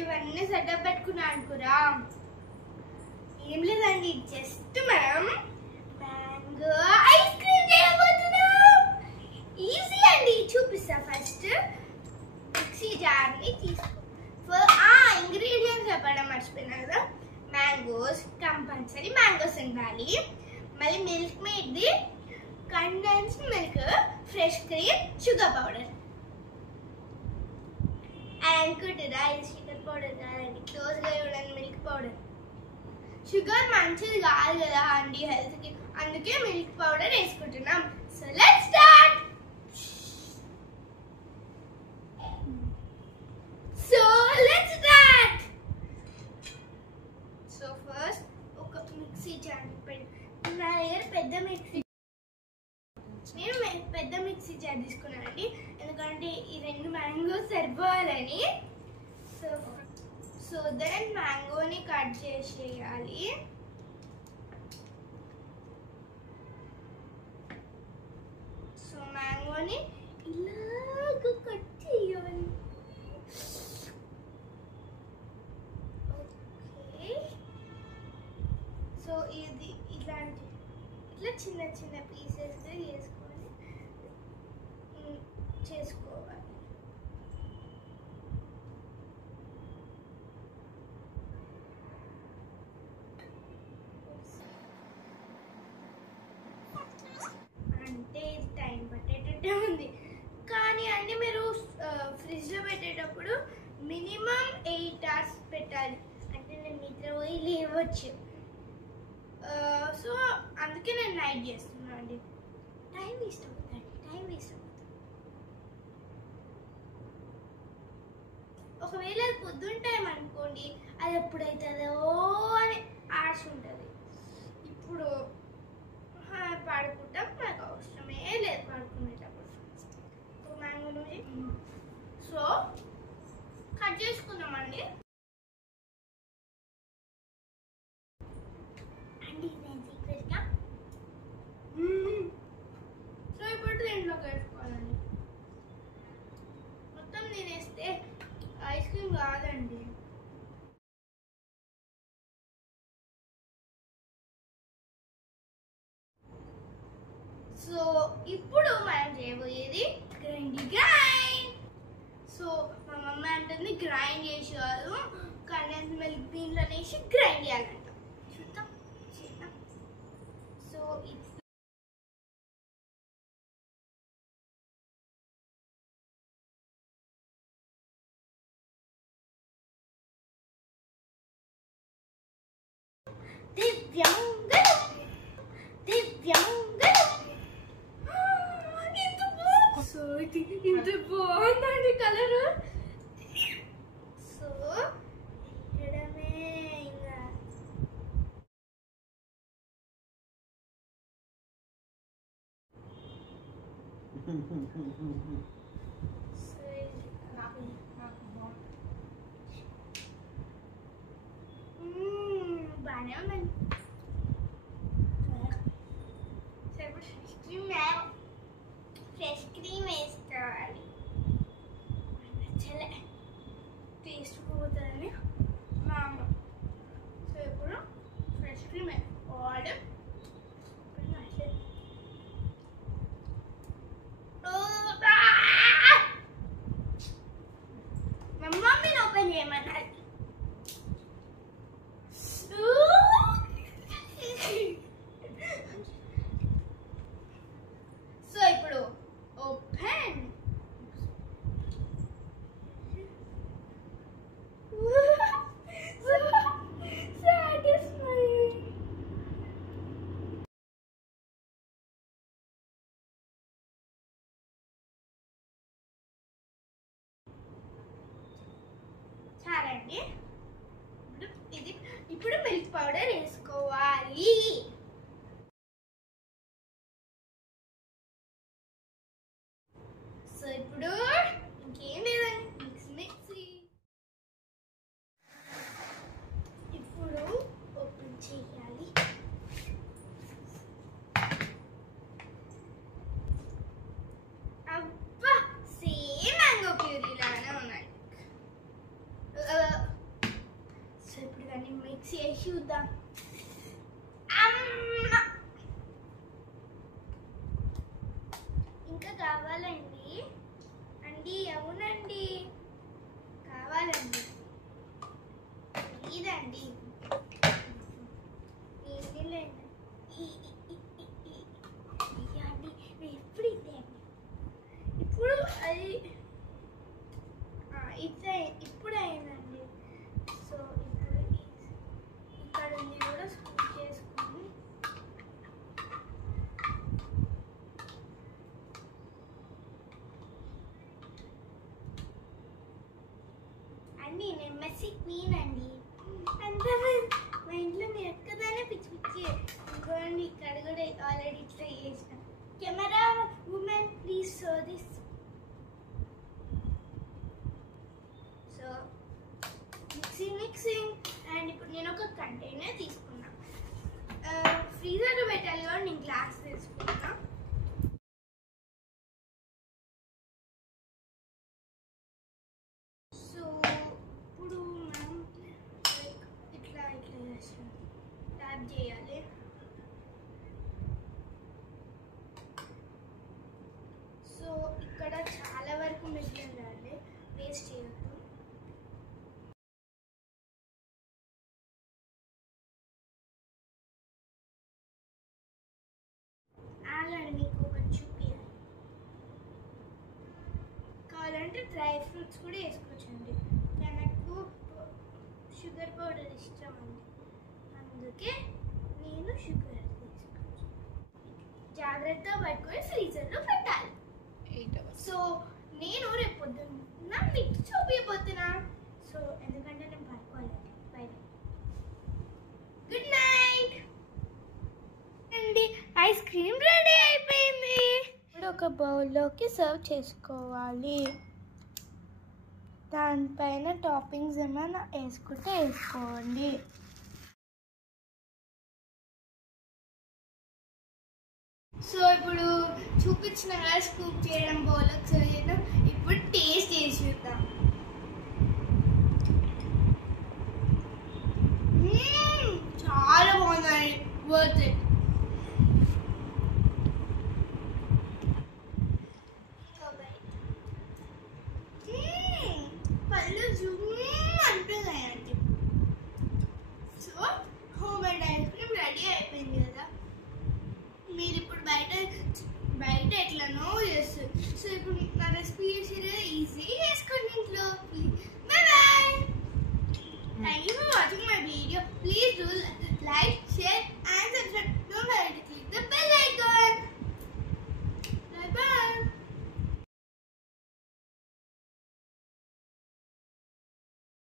ఇవన్నీ సెటప్ పెట్టుకున్నా అనుకురా. ఏం లేదండి, జస్ట్ మనం మ్యాంగో ఐస్ క్రీమ్ చేయబోతున్నాం. ఈజీ అండి, చూపిస్తా. ఫస్ట్ మిక్సీ జార్ని తీసుకో. ఇంగ్రీడియంట్స్ చెప్పడం మర్చిపోయినా కదా. మ్యాంగోస్, కంపల్సరీ మ్యాంగోస్ ఉండాలి. మళ్ళీ మిల్క్ మేడ్ది, condensed milk, fresh cream, sugar powder. అనుకుంటురా ఇది షుగర్ పౌడర్ కాదండి, క్లోజ్గా చూడండి, మిల్క్ పౌడర్. షుగర్ మంచిది కాదు కదా అండి హెల్త్కి, అందుకే మిల్క్ పౌడర్ వేసుకుంటున్నాం. So let's start. So first ఒక మిక్సీ జార్ నా దగ్గర పెద్ద మిక్సీ, నేను పెద్ద మిక్సీ జార్ తీసుకున్నానండి, ఎందుకంటే ఈ 2 మ్యాంగోస్ సరిపోవాలని. సో దెన్ మ్యాంగోని కట్ చేసేయాలి. సో మ్యాంగోని ఇలాగ కట్ చేయాలి. ఓకే, సో ఇది ఇట్లా చిన్న చిన్న పీసెస్గా చేసుకోవాలి. అంటే టైం పట్టేటట్టే ఉంది, కానీ అండి మీరు ఫ్రిడ్జ్లో పెట్టేటప్పుడు మినిమం 8 hours పెట్టాలి. అంటే నేను నిద్ర పోయి లేవచ్చు. సో అందుకే నేను నైట్ చేస్తున్నాను అండి. టైం వేస్ట్ అవుతుంది. ఒకవేళ అది పొద్దున్న టైం అనుకోండి, అది ఎప్పుడైతుందో అని ఆశ ఉంటుంది. ఇప్పుడు పడుకుంటాం, నాకు అవసరమే లేదు పడుకునేటప్పుడు. మ్యాంగో సో కట్ చేసుకుందామండి. సో ఇప్పుడు దీంట్లోకి వేసుకోవాలండి. మొత్తం నేను వేస్తే ఐస్ క్రీమ్ కాదండి. సో ఇప్పుడు మనం చేయబోయేది గ్రైండ్. సో మా మమ్మీ అంటుంది గ్రైండ్ చేసి కాదు, కండెన్స్ మిల్క్ దీంట్లో వేసి గ్రైండ్ చేయాలంట. చూద్దాం. సో దివ్యమంగళం. సో ఇంత బాగుందండి కలర్. సో ఇక్కడమే ఇంకా బాగానే ఉందండి. ఫ్రెష్ క్రీమ్ వేసుకోవాలి. నచ్చలే, టేస్ట్ పోతుందని మా అమ్మ. సో ఇప్పుడు ఫ్రెష్ క్రీమ్ వేసుకోవాలి. మిక్స్ చేసి చూద్దాం. ఇంకా కావాలండి అండి? అవునండి కావాలండి. ఇదండి ఇప్పుడు అది ఇప్పుడు అయిందండి. సో ఇప్పుడు ఇక్కడ ఉంది కూడా స్కూప్ చేసుకొని అండి నేను మెస్సీ క్వీన్ అండి. అంతా మా ఇంట్లో నేను ఎక్కదానే పిచ్చి పిచ్చి ఇంకోండి. ఇక్కడ కూడా ఆల్రెడీ ఇట్లా చేసిన. Camera women please show this. So mixing and ఇప్పుడు నేను ఒక కంటైనర్ తీసుకున్నా. ఫ్రీజర్లో పెట్టాలి కాబట్టి నేను గ్లాస్ తీసుకున్నా. సో ఇప్పుడు మనం ఇట్లా ట్యాప్ చేయాలి. సో ఇక్కడ చాలా వరకు మిగిలిందండి, వేస్ట్ చేయొద్దు. ఆగండి, మీకు ఒకటి చూపించాలి. కావాలంటే డ్రై ఫ్రూట్స్ కూడా వేసుకోవచ్చండి. నాకు షుగర్ పౌడర్ ఇష్టం అండి, అందుకే నేను షుగర్ తీసుకోవచ్చు. జాగ్రత్తగా పట్టుకొని ఫ్రీజర్లో పెట్టాలి. సో నేను రేపు పొద్దున్న మీకు చూపించబోతున్నా. సో ఎందుకంటే నేను పడుకోవాలండి. బై గుడ్ నైట్ అండి. ఐస్ క్రీమ్ రెడీ అయిపోయింది. ఇప్పుడు ఒక బౌల్లోకి సర్వ్ చేసుకోవాలి. దానిపైన టాపింగ్స్ ఏమైనా వేసుకుంటే వేసుకోండి. సో ఇప్పుడు చూపించిన కదా స్కూప్ చేయడం, బౌల్లోకి సర్వ్ చేయడం. ఇప్పుడు టేస్ట్ చేసి చూద్దాం. చాలా బాగుందండి, వర్త్ ఇట్. పళ్ళు జూమ్ అంటున్నాయండి. So home made ice cream ready అయిపోయింది కదా. మీరు ఇప్పుడు బయట ఎట్లనో చేస్తారు. సో ఇప్పుడు నా రెసిపీ చేసేది ఈజీ చేసుకోండి ఇంట్లో. Bye bye. Thank you for watching my video. Please do like,